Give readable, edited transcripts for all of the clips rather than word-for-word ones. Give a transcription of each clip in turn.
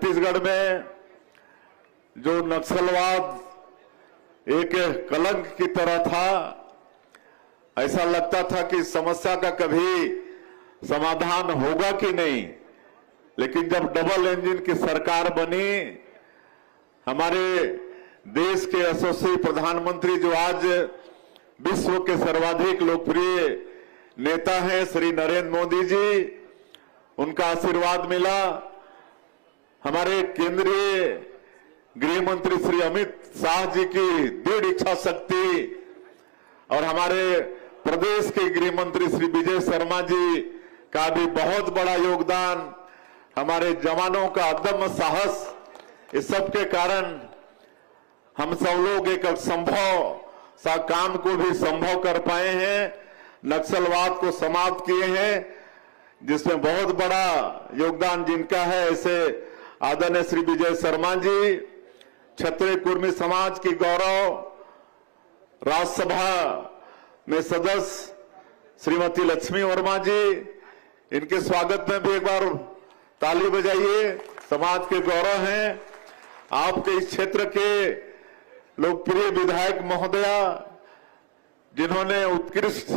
छत्तीसगढ़ में जो नक्सलवाद एक कलंक की तरह था, ऐसा लगता था कि समस्या का कभी समाधान होगा कि नहीं। लेकिन जब डबल इंजन की सरकार बनी, हमारे देश के यशस्वी प्रधानमंत्री जो आज विश्व के सर्वाधिक लोकप्रिय नेता हैं श्री नरेंद्र मोदी जी, उनका आशीर्वाद मिला। हमारे केंद्रीय गृह मंत्री श्री अमित शाह जी की दृढ़ इच्छा शक्ति और हमारे प्रदेश के गृह मंत्री श्री विजय शर्मा जी का भी बहुत बड़ा योगदान, हमारे जवानों का अदम्य साहस, इस सब के कारण हम सब लोग एक असंभव सा काम को भी संभव कर पाए हैं, नक्सलवाद को समाप्त किए हैं, जिसमें बहुत बड़ा योगदान जिनका है ऐसे आदरणीय श्री विजय शर्मा जी, क्षत्रिय कुर्मी समाज की गौरव राज्यसभा में सदस्य श्रीमती लक्ष्मी वर्मा जी, इनके स्वागत में भी एक बार ताली बजाइए। समाज के गौरव हैं। आपके इस क्षेत्र के लोकप्रिय विधायक महोदया, जिन्होंने उत्कृष्ट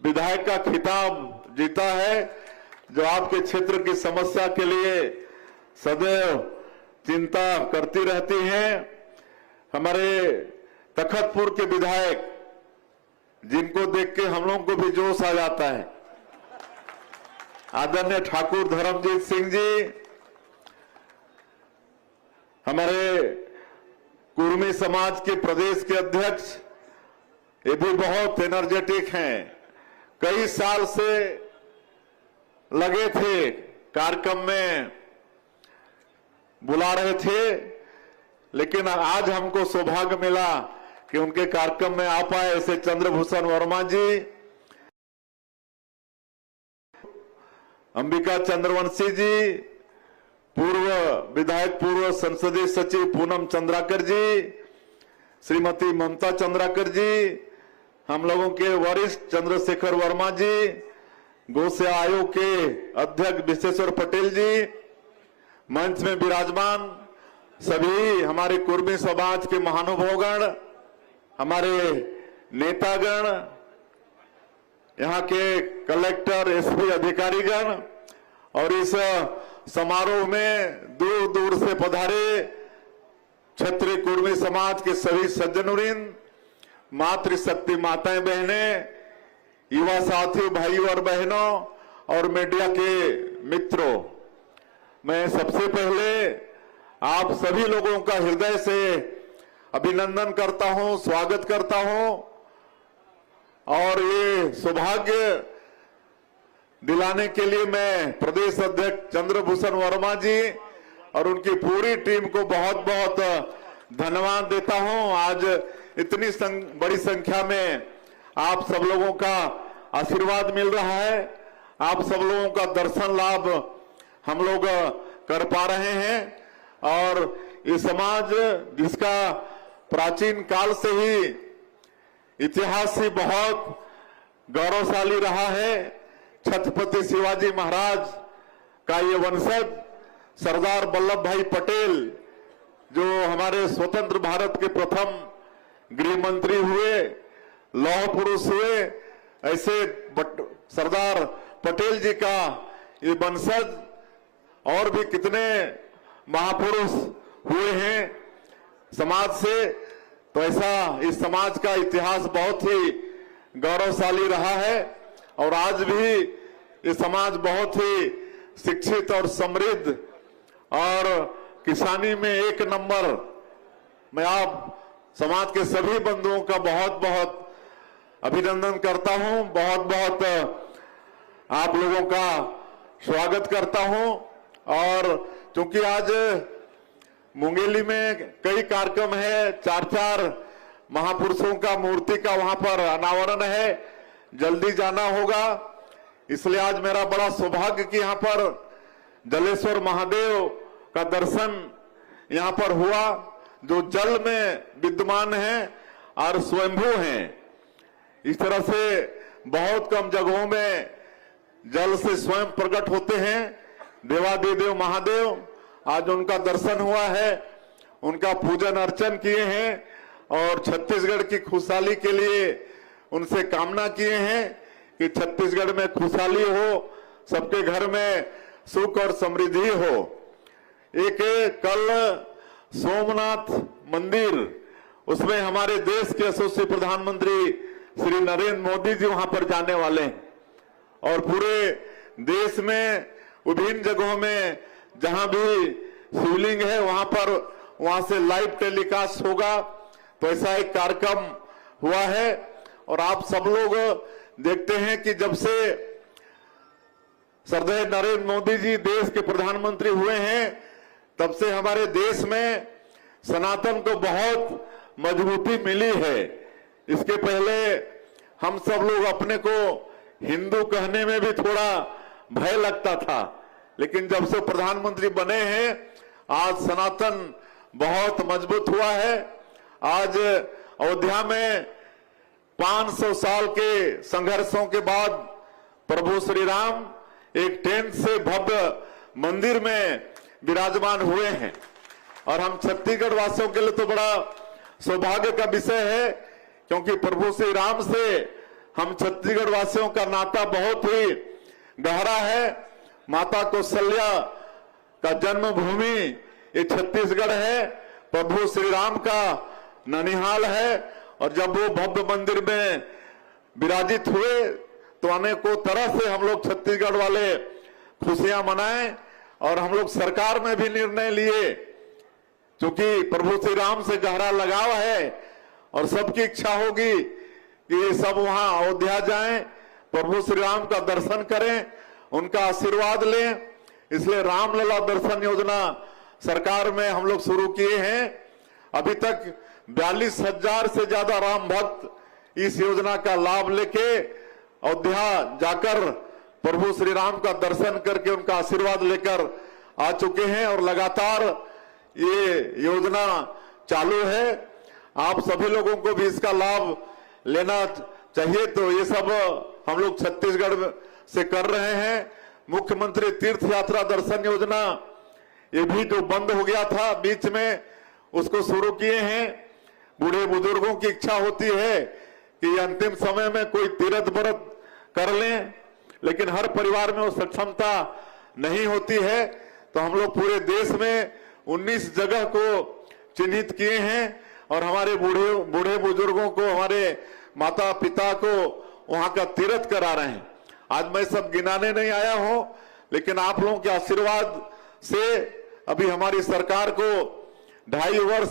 विधायक का खिताब जीता है, जो आपके क्षेत्र की समस्या के लिए सदैव चिंता करती रहती हैं। हमारे तखतपुर के विधायक, जिनको देख के हम लोगों को भी जोश आ जाता है, आदरणीय ठाकुर धर्मजीत सिंह जी, हमारे कुर्मी समाज के प्रदेश के अध्यक्ष, ये भी बहुत एनर्जेटिक हैं। कई साल से लगे थे, कार्यक्रम में बुला रहे थे, लेकिन आज हमको सौभाग्य मिला कि उनके कार्यक्रम में आ पाए। ऐसे चंद्रभूषण वर्मा जी, अंबिका चंद्रवंशी जी, पूर्व विधायक पूर्व संसदीय सचिव पूनम चंद्राकर जी, श्रीमती ममता चंद्राकर जी, हम लोगों के वरिष्ठ चंद्रशेखर वर्मा जी, गौसे आयोग के अध्यक्ष विश्वेश्वर पटेल जी, मंच में विराजमान सभी हमारे कुर्मी समाज के महानुभावगण, हमारे नेतागण, यहाँ के कलेक्टर एसपी अधिकारीगण और इस समारोह में दूर दूर से पधारे क्षत्रिय कुर्मी समाज के सभी सज्जनवृंद, मातृशक्ति माताएं बहनें, युवा साथियों भाइयों और बहनों और मीडिया के मित्रों, मैं सबसे पहले आप सभी लोगों का हृदय से अभिनंदन करता हूं, स्वागत करता हूं और ये सौभाग्य दिलाने के लिए मैं प्रदेश अध्यक्ष चंद्रभूषण वर्मा जी और उनकी पूरी टीम को बहुत बहुत धन्यवाद देता हूं। आज इतनी बड़ी संख्या में आप सब लोगों का आशीर्वाद मिल रहा है, आप सब लोगों का दर्शन लाभ हम लोग कर पा रहे हैं और ये समाज जिसका प्राचीन काल से ही इतिहास से बहुत गौरवशाली रहा है, छत्रपति शिवाजी महाराज का ये वंशज सरदार वल्लभ भाई पटेल, जो हमारे स्वतंत्र भारत के प्रथम गृह मंत्री हुए, लौह पुरुष हुए, ऐसे सरदार पटेल जी का ये वंशज और भी कितने महापुरुष हुए हैं समाज से। तो ऐसा इस समाज का इतिहास बहुत ही गौरवशाली रहा है और आज भी ये समाज बहुत ही शिक्षित और समृद्ध और किसानी में एक नंबर। मैं आप समाज के सभी बंधुओं का बहुत बहुत अभिनंदन करता हूं, बहुत बहुत आप लोगों का स्वागत करता हूं। और क्योंकि आज मुंगेली में कई कार्यक्रम है, 4 महापुरुषों का मूर्ति का वहां पर अनावरण है, जल्दी जाना होगा, इसलिए आज मेरा बड़ा सौभाग्य कि यहाँ पर जलेश्वर महादेव का दर्शन यहाँ पर हुआ, जो जल में विद्यमान है और स्वयंभू हैं। इस तरह से बहुत कम जगहों में जल से स्वयं प्रकट होते हैं देवादिदेव महादेव आज उनका दर्शन हुआ है, उनका पूजन अर्चन किए हैं और छत्तीसगढ़ की खुशहाली के लिए उनसे कामना किए हैं कि छत्तीसगढ़ में खुशहाली हो, सबके घर में सुख और समृद्धि हो। एक कल सोमनाथ मंदिर, उसमें हमारे देश के यशस्वी प्रधानमंत्री श्री नरेंद्र मोदी जी वहां पर जाने वाले हैं और पूरे देश में विभिन्न जगहों में जहां भी शिवलिंग है वहां से लाइव टेलीकास्ट होगा। तो ऐसा एक कार्यक्रम हुआ है और आप सब लोग देखते हैं कि जब से श्रद्धेय नरेंद्र मोदी जी देश के प्रधानमंत्री हुए हैं तब से हमारे देश में सनातन को बहुत मजबूती मिली है। इसके पहले हम सब लोग अपने को हिंदू कहने में भी थोड़ा भय लगता था, लेकिन जब से प्रधानमंत्री बने हैं आज सनातन बहुत मजबूत हुआ है। आज अयोध्या में 500 साल के संघर्षों के बाद प्रभु श्री राम एक टेंट से भव्य मंदिर में विराजमान हुए हैं और हम छत्तीसगढ़ वासियों के लिए तो बड़ा सौभाग्य का विषय है, क्योंकि प्रभु श्री राम से हम छत्तीसगढ़ वासियों का नाता बहुत ही गहरा है। माता कौशल्या का जन्मभूमि ये छत्तीसगढ़ है, प्रभु श्री राम का ननिहाल है और जब वो भव्य मंदिर में विराजित हुए तो अनेकों तरह से हम लोग छत्तीसगढ़ वाले खुशियां मनाएं और हम लोग सरकार में भी निर्णय लिए, क्योंकि प्रभु श्री राम से गहरा लगाव है और सबकी इच्छा होगी कि सब वहां अयोध्या जाएं, प्रभु श्री राम का दर्शन करें, उनका आशीर्वाद लें। इसलिए रामलला दर्शन योजना सरकार में हम लोग शुरू किए हैं। अभी तक 42,000 से ज्यादा राम भक्त इस योजना का लाभ लेके अयोध्या जाकर प्रभु श्री राम का दर्शन करके उनका आशीर्वाद लेकर आ चुके हैं और लगातार ये योजना चालू है। आप सभी लोगों को भी इसका लाभ लेना चाहिए। तो ये सब हम लोग छत्तीसगढ़ से कर रहे हैं। मुख्यमंत्री तीर्थ यात्रा दर्शन योजना ये भी जो बंद हो गया था बीच में, उसको शुरू किए हैं। बूढ़े बुजुर्गों की इच्छा होती है कि अंतिम समय में कोई तीर्थ व्रत कर लें, लेकिन हर परिवार में वो सक्षमता नहीं होती है। तो हम लोग पूरे देश में 19 जगह को चिन्हित किए हैं और हमारे बूढ़े बुजुर्गों को, हमारे माता पिता को वहां का तीर्थ करा रहे हैं। आज मैं सब गिनाने नहीं आया हूं, लेकिन आप लोगों के आशीर्वाद से अभी हमारी सरकार को 2.5 वर्ष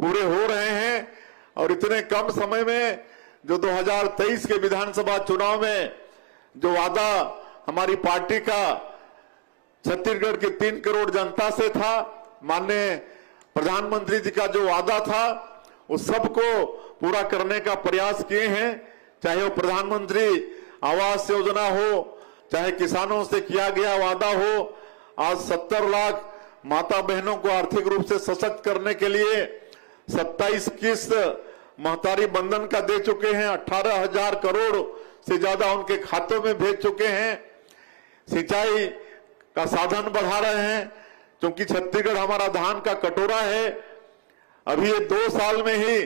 पूरे हो रहे हैं और इतने कम समय में जो 2023 के विधानसभा चुनाव में जो वादा हमारी पार्टी का छत्तीसगढ़ की 3 करोड़ जनता से था, माननीय प्रधानमंत्री जी का जो वादा था, उस सबको पूरा करने का प्रयास किए हैं। चाहे वो प्रधानमंत्री आवास योजना हो, चाहे किसानों से किया गया वादा हो। आज 70 लाख माता बहनों को आर्थिक रूप से सशक्त करने के लिए 27 किस्त महतारी बंधन का दे चुके हैं। 18,000 करोड़ से ज्यादा उनके खातों में भेज चुके हैं। सिंचाई का साधन बढ़ा रहे हैं, क्योंकि छत्तीसगढ़ हमारा धान का कटोरा है। अभी ये 2 साल में ही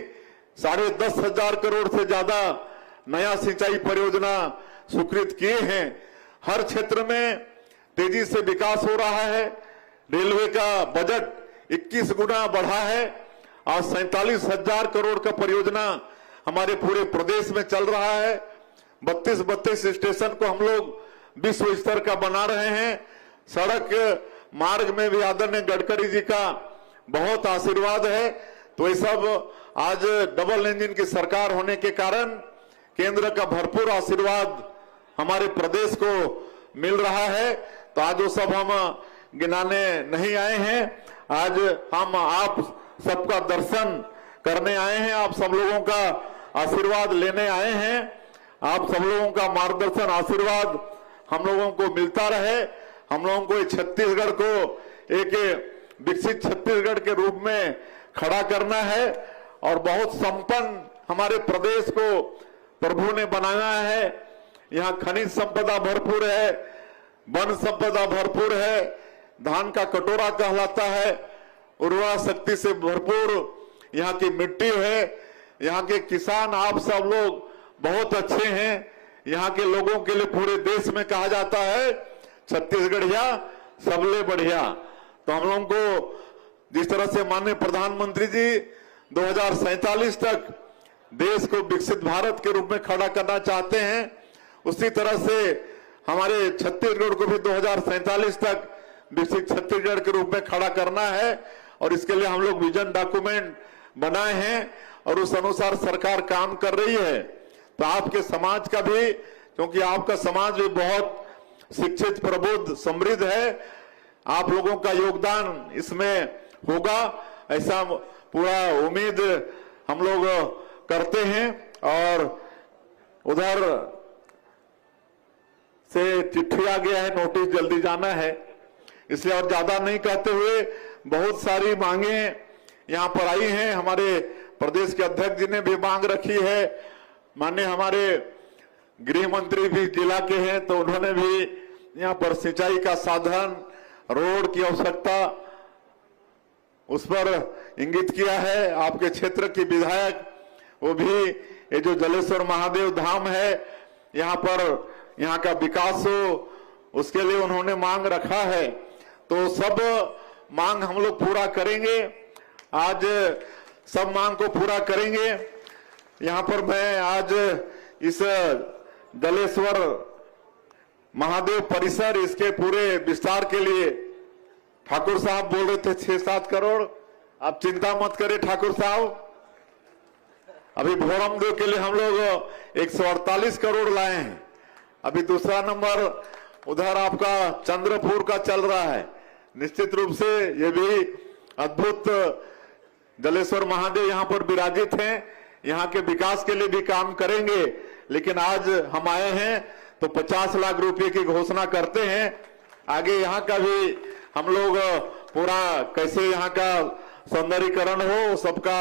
10,500 करोड़ से ज्यादा नया सिंचाई परियोजना स्वीकृत किए हैं। हर क्षेत्र में तेजी से विकास हो रहा है। रेलवे का बजट 21 गुना बढ़ा है। आज 47,000 करोड़ का परियोजना हमारे पूरे प्रदेश में चल रहा है। 32 स्टेशन को हम लोग विश्व स्तर का बना रहे हैं। सड़क मार्ग में भी आदरणीय गडकरी जी का बहुत आशीर्वाद है। तो ये सब आज डबल इंजन की सरकार होने के कारण केंद्र का भरपूर आशीर्वाद हमारे प्रदेश को मिल रहा है। तो आज वो सब हम गिनाने नहीं आए हैं, आज हम आप सबका दर्शन करने आए हैं, आप सब लोगों का आशीर्वाद लेने आए हैं। आप सब लोगों का मार्गदर्शन आशीर्वाद हम लोगों को मिलता रहे। हम लोगों को छत्तीसगढ़ को एक विकसित छत्तीसगढ़ के रूप में खड़ा करना है और बहुत संपन्न हमारे प्रदेश को प्रभु ने बनाया है। यहाँ खनिज संपदा भरपूर है, वन संपदा भरपूर है, धान का कटोरा कहलाता है। उर्वरा शक्ति से भरपूर यहाँ की मिट्टी है। यहाँ के किसान आप सब लोग बहुत अच्छे हैं। यहाँ के लोगों के लिए पूरे देश में कहा जाता है छत्तीसगढ़िया सबले बढ़िया। तो हम लोगों को जिस तरह से माननीय प्रधानमंत्री जी 2047 तक देश को विकसित भारत के रूप में खड़ा करना चाहते हैं, उसी तरह से हमारे छत्तीसगढ़ को भी 2047 तक विकसित छत्तीसगढ़ के रूप में खड़ा करना है। और इसके लिए हम लोग विजन डॉक्यूमेंट बनाए हैं और उस अनुसार सरकार काम कर रही है। तो आपके समाज का भी, क्योंकि आपका समाज भी बहुत शिक्षित, प्रबुद्ध, समृद्ध है, आप लोगों का योगदान इसमें होगा, ऐसा पूरा उम्मीद हम लोग करते हैं। और उधर से चिट्ठी आ गया है, नोटिस जल्दी जाना है, इसलिए और ज्यादा नहीं कहते हुए बहुत सारी मांगे यहाँ पर आई हैं। हमारे प्रदेश के अध्यक्ष जी ने भी मांग रखी है, माननीय हमारे गृह मंत्री भी जिला के हैं, तो उन्होंने भी यहाँ पर सिंचाई का साधन, रोड की आवश्यकता उस पर इंगित किया है। आपके क्षेत्र की विधायक वो भी ये जो जलेश्वर महादेव धाम है यहाँ पर, यहाँ का विकास हो, उसके लिए उन्होंने मांग रखा है। तो सब मांग हम लोग पूरा करेंगे, आज सब मांग को पूरा करेंगे। यहाँ पर मैं आज इस जलेश्वर महादेव परिसर, इसके पूरे विस्तार के लिए ठाकुर साहब बोल रहे थे 6-7 करोड़। आप चिंता मत करें ठाकुर साहब, अभी भोरमदेव के लिए हम लोग 148 करोड़ लाए हैं। अभी दूसरा नंबर उधर आपका चंद्रपुर का चल रहा है। निश्चित रूप से ये भी अद्भुत जलेश्वर महादेव यहाँ पर विराजित हैं, यहाँ के विकास के लिए भी काम करेंगे। लेकिन आज हम आए हैं तो 50 लाख रुपए की घोषणा करते हैं। आगे यहाँ का भी हम लोग पूरा कैसे यहाँ का सौंदर्यीकरण हो, सबका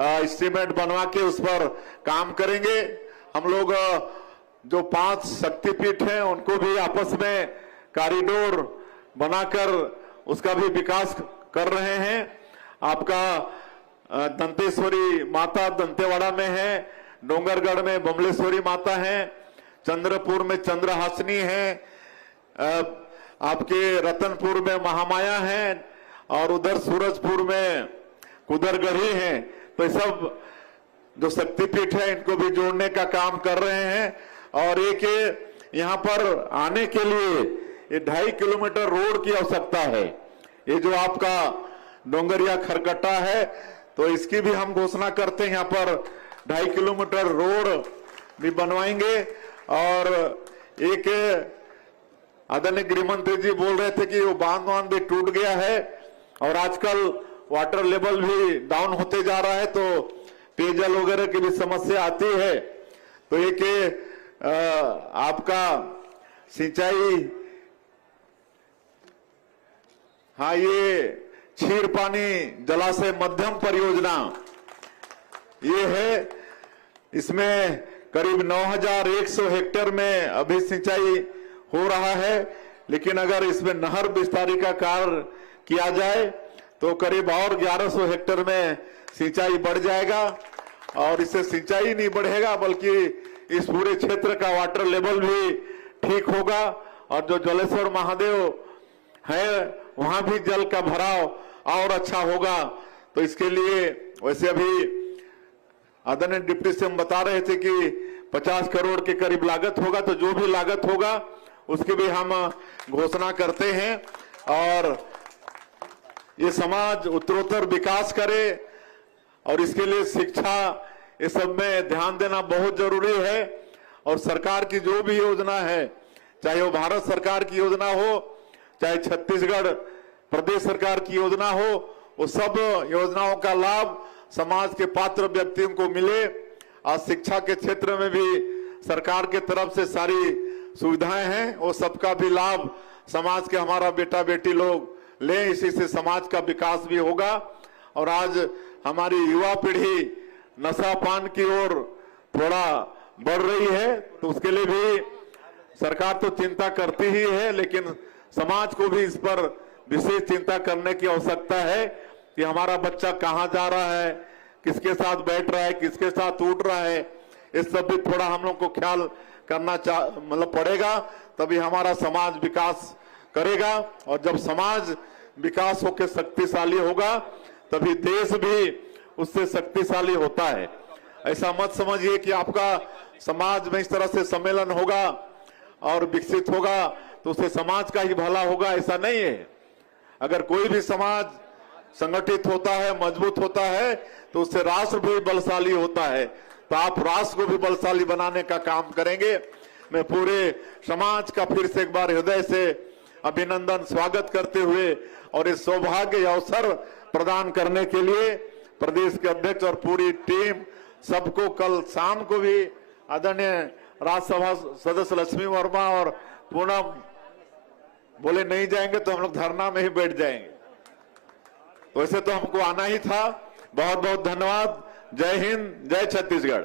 एस्टीमेट बनवा के उस पर काम करेंगे। हम लोग जो 5 शक्तिपीठ हैं उनको भी आपस में कॉरिडोर बनाकर उसका भी विकास कर रहे हैं। आपका दंतेश्वरी माता दंतेवाड़ा में है, डोंगरगढ़ में बमलेश्वरी माता है, चंद्रपुर में चंद्रहासिनी है, आपके रतनपुर में महामाया है और उधर सूरजपुर में कुदरगढ़ी है। तो सब जो शक्तिपीठ है इनको भी जोड़ने का काम कर रहे हैं। और एक यहाँ पर आने के लिए ये 2.5 किलोमीटर रोड की आवश्यकता है। ये जो आपका डोंगरिया खरकट्टा है तो इसकी भी हम घोषणा करते हैं, यहाँ पर 2.5 किलोमीटर रोड भी बनवाएंगे। और एक आदरणीय गृह मंत्री जी बोल रहे थे कि वो बांध भी टूट गया है और आजकल वाटर लेवल भी डाउन होते जा रहा है, तो पेयजल वगैरह की भी समस्या आती है। तो एक आपका सिंचाई, हाँ, ये क्षीर पानी जलाशय मध्यम परियोजना ये है। इसमें करीब 9100 हेक्टेयर में अभी सिंचाई हो रहा है, लेकिन अगर इसमें नहर विस्तारी का कार्य किया जाए तो करीब और 1100 हेक्टेयर में सिंचाई बढ़ जाएगा। और इससे सिंचाई नहीं बढ़ेगा बल्कि इस पूरे क्षेत्र का वाटर लेवल भी ठीक होगा। और जो जलेश्वर महादेव है वहां भी जल का भराव और अच्छा होगा। तो इसके लिए वैसे अभी आदरणीय डिप्टी सीएम बता रहे थे कि 50 करोड़ के करीब लागत होगा, तो जो भी लागत होगा उसकी भी हम घोषणा करते हैं। और ये समाज उत्तरोत्तर विकास करे और इसके लिए शिक्षा, ये सब में ध्यान देना बहुत जरूरी है। और सरकार की जो भी योजना है, चाहे वो भारत सरकार की योजना हो, चाहे छत्तीसगढ़ प्रदेश सरकार की योजना हो, वो सब योजनाओं का लाभ समाज के पात्र व्यक्तियों को मिले। और शिक्षा के क्षेत्र में भी सरकार के तरफ से सारी सुविधाएं हैं, वो सबका भी लाभ समाज के हमारा बेटा बेटी लोग लें, इसी से समाज का विकास भी होगा। और आज हमारी युवा पीढ़ी नशा पान की ओर थोड़ा बढ़ रही है, तो उसके लिए भी सरकार तो चिंता करती ही है, लेकिन समाज को भी इस पर विशेष चिंता करने की आवश्यकता है कि हमारा बच्चा कहाँ जा रहा है, किसके साथ बैठ रहा है, किसके साथ उठ रहा है, इस सब भी थोड़ा हम लोग को ख्याल करना मतलब पड़ेगा, तभी हमारा समाज विकास करेगा। और जब समाज विकास होकर शक्तिशाली होगा तभी देश भी उससे शक्तिशाली होता है। ऐसा मत समझिए कि आपका समाज में इस तरह से सम्मेलन होगा और विकसित होगा तो उससे समाज का ही भला होगा, ऐसा नहीं है। अगर कोई भी समाज संगठित होता है, मजबूत होता है, तो उससे राष्ट्र भी बलशाली होता है। तो आप राष्ट्र को भी बलशाली बनाने का काम करेंगे। मैं पूरे समाज का फिर से एक बार हृदय से अभिनंदन स्वागत करते हुए और इस सौभाग्य अवसर प्रदान करने के लिए प्रदेश के अध्यक्ष और पूरी टीम सबको कल शाम को भी आदरणीय राज्यसभा सदस्य लक्ष्मी वर्मा और पूनम बोले नहीं जाएंगे तो हम लोग धरना में ही बैठ जाएंगे, तो वैसे तो हमको आना ही था। बहुत बहुत धन्यवाद। जय हिंद, जय छत्तीसगढ़।